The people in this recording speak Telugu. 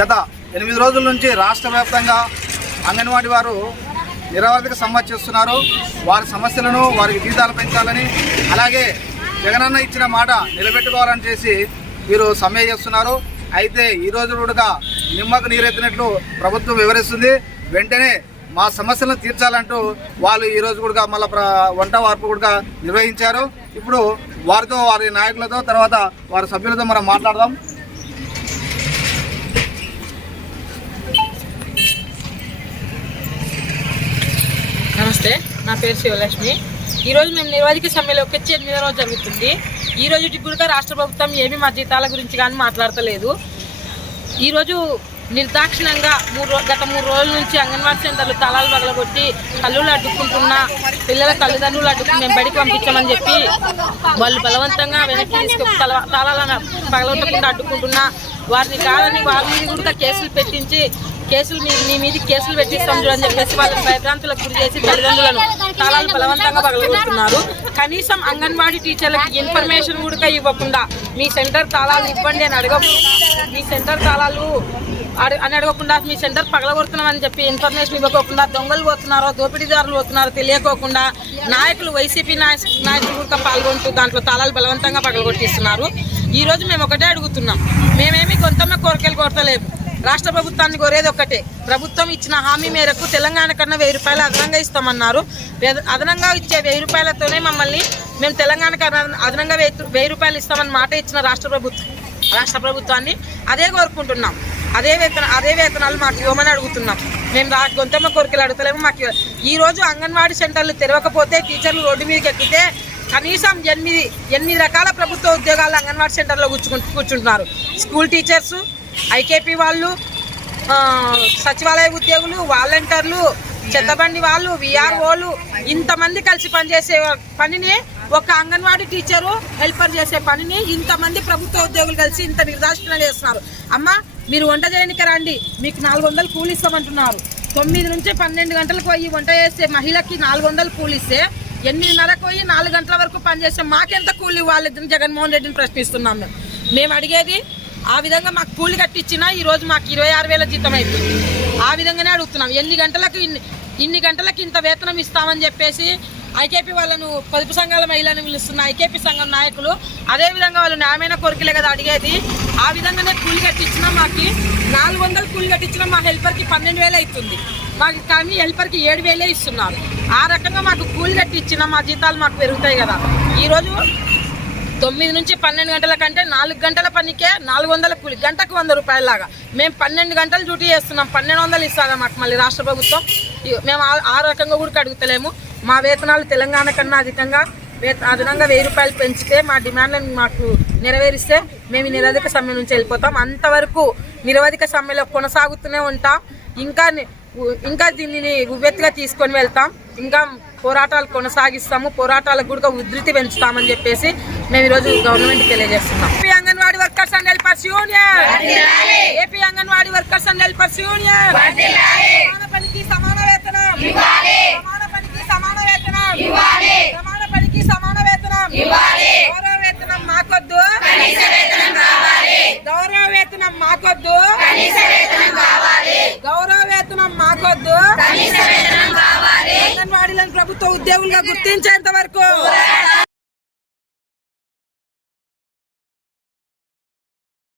గత ఎనిమిది రోజుల నుంచి రాష్ట్ర వ్యాప్తంగా అంగన్వాడీ వారు నిరవధిక సమ్మె చేస్తున్నారు. వారి సమస్యలను వారికి జీతాలు పెంచాలని అలాగే జగనన్న ఇచ్చిన మాట నిలబెట్టుకోవాలని చేసి వీరు సమ్మె చేస్తున్నారు. అయితే ఈ రోజు కూడా నిమ్మకు నీరెత్తినట్లు ప్రభుత్వం వివరిస్తుంది. వెంటనే మా సమస్యలను తీర్చాలంటూ వాళ్ళు ఈరోజు కూడా మళ్ళీ వంట వార్పు కూడా నిర్వహించారు. ఇప్పుడు వారితో వారి నాయకులతో తర్వాత వారి సభ్యులతో మనం మాట్లాడదాం. నమస్తే నా పేరు శివలక్ష్మి. ఈరోజు మేము నిర్వాధిక సమ్మెలో వచ్చి ఎనిమిదో రోజు జరుగుతుంది. ఈ రోజుకి కూడా రాష్ట్ర ప్రభుత్వం ఏమీ మా జీతాల గురించి కానీ మాట్లాడతలేదు. ఈరోజు నిర్దాక్షిణంగా మూడు గత మూడు రోజుల నుంచి అంగన్వాడీ సెంటర్లు తలాలు పగలగొట్టి కళ్ళులు అడ్డుకుంటున్న పిల్లల తల్లిదండ్రులు అడ్డుకుని మేము బడికి పంపించామని చెప్పి వాళ్ళు బలవంతంగా వెనక్కి తీసుకు తల తాళాలను పగలగొట్టకుండా అడ్డుకుంటున్నా వారిని కాదని వాళ్ళ మీద కూడా కేసులు పెట్టించి కేసులు మీ మీ మీద కేసులు పెట్టిస్తాం చూడని చెప్పేసి వాళ్ళని భయభ్రాంతులకు గురి చేసి తల్లిదండ్రులను తాళాలు బలవంతంగా పగలగొడుతున్నారు. కనీసం అంగన్వాడీ టీచర్లకి ఇన్ఫర్మేషన్ కూడా ఇవ్వకుండా మీ సెంటర్ తాళాలు ఇవ్వండి అని అడగకుండా మీ సెంటర్ తాళాలు అడ- అని అడగకుండా మీ సెంటర్ పగలగొడుతున్నామని చెప్పి ఇన్ఫర్మేషన్ ఇవ్వకోకుండా దొంగలు పోతున్నారో దోపిడీదారులు పోతున్నారో తెలియకోకుండా నాయకులు వైసీపీ నాయకు నాయకులు కూడా పాల్గొంటూ దాంట్లో తాళాలు బలవంతంగా పగలగొట్టిస్తున్నారు. ఈరోజు మేము ఒకటే అడుగుతున్నాం. మేమేమి కొంతమే కోరికలు కోరతలేము. రాష్ట్ర ప్రభుత్వాన్ని కోరేది ఒకటే ప్రభుత్వం ఇచ్చిన హామీ మేరకు తెలంగాణ కన్నా వెయ్యి రూపాయలు అదనంగా ఇస్తామన్నారు. అదనంగా ఇచ్చే వెయ్యి రూపాయలతోనే మమ్మల్ని మేము తెలంగాణకు అదన- అదనంగా వెయ్యి వెయ్యి రూపాయలు ఇస్తామని మాట ఇచ్చిన రాష్ట్ర ప్రభుత్వం రాష్ట్ర ప్రభుత్వాన్ని అదే కోరుకుంటున్నాం. అదే వేతన అదే వేతనాలు మాకు ఇవ్వమని అడుగుతున్నాం. మేము రా గొంతమ్మ కోరికలు అడుగుతలేము మాకు ఈ రోజు అంగన్వాడీ సెంటర్లు తెరవకపోతే టీచర్లు రోడ్డు మీదకి ఎక్కితే కనీసం ఎనిమిది ఎనిమిది రకాల ప్రభుత్వ ఉద్యోగాలు అంగన్వాడీ సెంటర్లో కూర్చుకుంటూ కూర్చుంటున్నారు. స్కూల్ టీచర్సు ఐకేపీ వాళ్ళు సచివాలయ ఉద్యోగులు వాలంటీర్లు చెత్తబండి వాళ్ళు విఆర్ఓలు ఇంతమంది కలిసి పనిచేసే పనిని ఒక అంగన్వాడీ టీచరు హెల్పర్ చేసే పనిని ఇంతమంది ప్రభుత్వ ఉద్యోగులు కలిసి ఇంత నిర్దాక్షణ చేస్తున్నారు. అమ్మ మీరు వంట చేయడానికి రండి. మీకు నాలుగు వందలు కూలి ఇస్తామంటున్నారు. తొమ్మిది నుంచి పన్నెండు గంటలకు పోయి వంట చేసే మహిళకి నాలుగు వందలు కూలి ఇస్తే ఎనిమిదిన్నరకు పోయి నాలుగు గంటల వరకు పనిచేస్తే మాకెంత కూలి ఇవ్వాలి? జగన్మోహన్ రెడ్డిని ప్రశ్నిస్తున్నాం మేము. మేము అడిగేది ఆ విధంగా మాకు కూలి కట్టించినా ఈరోజు మాకు ఇరవై ఆరు వేల జీతం అవుతుంది ఆ విధంగానే అడుగుతున్నాం. ఎన్ని గంటలకు ఇన్ని ఇన్ని గంటలకు ఇంత వేతనం ఇస్తామని చెప్పేసి ఐకేపీ వాళ్ళను పొదుపు సంఘాల మహిళలను పిలుస్తున్న ఐకేపీ సంఘం నాయకులు అదే విధంగా వాళ్ళు న్యాయమైన కోరికలే కదా అడిగేది. ఆ విధంగానే కూలి కట్టించినా మాకు నాలుగు వందలు కూలి కట్టించినా మా హెల్పర్కి పన్నెండు వేలు అవుతుంది. మాకు కానీ హెల్పర్కి ఏడు వేలే ఇస్తున్నారు. ఆ రకంగా మాకు కూలి కట్టించినా మా జీతాలు మాకు పెరుగుతాయి కదా. ఈరోజు తొమ్మిది నుంచి పన్నెండు గంటల కంటే నాలుగు గంటల పనికే నాలుగు వందల కూలి గంటకు వంద రూపాయలలాగా. మేము పన్నెండు గంటలు డ్యూటీ చేస్తున్నాం పన్నెండు వందలు ఇస్తుందా మాకు మళ్ళీ రాష్ట్ర ప్రభుత్వం? మేము ఆ- రకంగా కూడా అడుగుతలేము మా వేతనాలు తెలంగాణ కన్నా అధికంగా అదనంగా వెయ్యి రూపాయలు పెంచితే మా డిమాండ్లను మాకు నెరవేరిస్తే మేము ఈ నిరవధిక సమ్మె నుంచి వెళ్ళిపోతాం. అంతవరకు నిరవధిక సమ్మెలో కొనసాగుతూనే ఉంటాం. ఇంకా ఇంకా దీనిని ఉవ్వెత్తుగా తీసుకొని వెళ్తాం. ఇంకా పోరాటాలు కొనసాగిస్తాము. పోరాటాలకు కూడా ఉధృతి పెంచుతామని చెప్పేసి మేము ఈరోజు గవర్నమెంట్ తెలియజేస్తున్నాం. AP anganwadi workers and helpers union! AP anganwadi workers and helpers union! సమాన పనికి సమాన వేతనం! సమాన పనికి సమాన వేతనం! సమాన పనికి సమాన వేతనం! గౌరవ వేతనం మాకొద్దు! గౌరవ వేతనం మాకొద్దు! వేతనం మాకొద్దు అంగన్వాడీలను ప్రభుత్వ ఉద్యోగులుగా గుర్తించేంత వరకు.